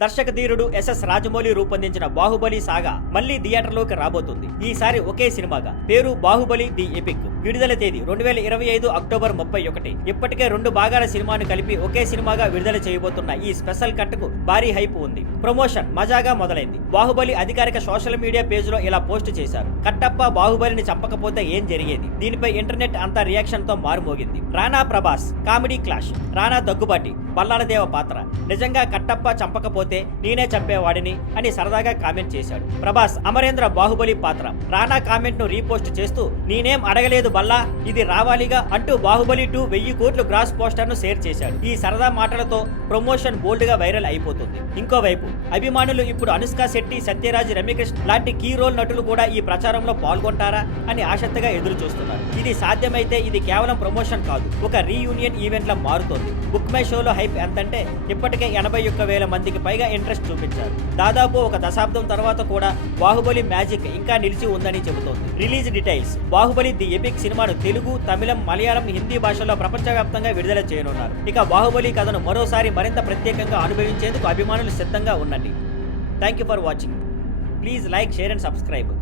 దర్శక ధీరుడు ఎస్ఎస్ రాజమౌళి రూపొందించిన బాహుబలి సాగా మళ్లీ థియేటర్లోకి రాబోతుంది. ఈసారి ఒకే సినిమాగా. పేరు బాహుబలి ది ఎపిక్. విడుదల తేదీ 2025 అక్టోబర్ 31. ఇప్పటికే 2 భాగాల సినిమాను కలిపి ఒకే సినిమాగా విడుదల చేయబోతున్న ఈ స్పెషల్ కట్ కు భారీ హైప్ ఉంది. ప్రమోషన్ మజాగా మొదలైంది. బాహుబలి అధికారిక సోషల్ మీడియా పేజ్ లో ఇలా పోస్ట్ చేశారు. కట్టప్ప బాహుబలిని చంపకపోతే ఏం జరిగేది? దీనిపై ఇంటర్నెట్ అంతా రియాక్షన్ తో మారుమోగింది. Rana Prabhas comedy clash. రానా దగ్గుబాటి బల్లాలదేవ పాత్ర. నిజంగా కట్టప్ప చంపకపోతే నేనే చంపేవాడిని అని సరదాగా కామెంట్ చేశాడు. ప్రభాస్ అమరేంద్ర బాహుబలి పాత్ర. రానా కామెంట్ ను రీపోస్ట్ చేస్తూ నేనేం అడగలేదు బల్లా, ఇది రావాలిగా అంటూ బాహుబలి 2 1000 కోట్ల గ్రాస్ పోస్టర్ ను షేర్ చేశాడు. ఈ సరదా మాటలతో ప్రమోషన్ బోల్డ్ గా వైరల్ అయిపోతుంది. ఇంకోవైపు అభిమానులు ఇప్పుడు అనుష్క శెట్టి, సత్యరాజ్, రమ్యకృష్ణ లాంటి కీ రోల్ నటులు కూడా ఈ ప్రచారంలో పాల్గొంటారా అని ఆసక్తిగా ఎదురు చూస్తున్నారు. ఇది సాధ్యమైతే ఇది కేవలం ప్రమోషన్ కాదు, ఒక రీయూనియన్ ఈవెంట్ లా మారుతోంది. బుక్ మై షోలో హైప్ ఎంతంటే ఇప్పటికే 81,000 మందికి పైగా ఇంట్రెస్ట్ చూపించారు. దాదాపు ఒక దశాబ్దం తర్వాత కూడా బాహుబలి మ్యాజిక్ ఇంకా నిలిచి ఉందని చెబుతోంది. Release details. Baahubali the epic సినిమాను తెలుగు, తమిళం, మలయాళం, హిందీ భాషల్లో ప్రపంచవ్యాప్తంగా విడుదల చేయనున్నారు. ఇక బాహుబలి కథను మరోసారి మరింత ప్రత్యేకంగా అనుభవించేందుకు అభిమానులు సిద్ధంగా ఉండండి. Thank you for watching. Please like, share and subscribe.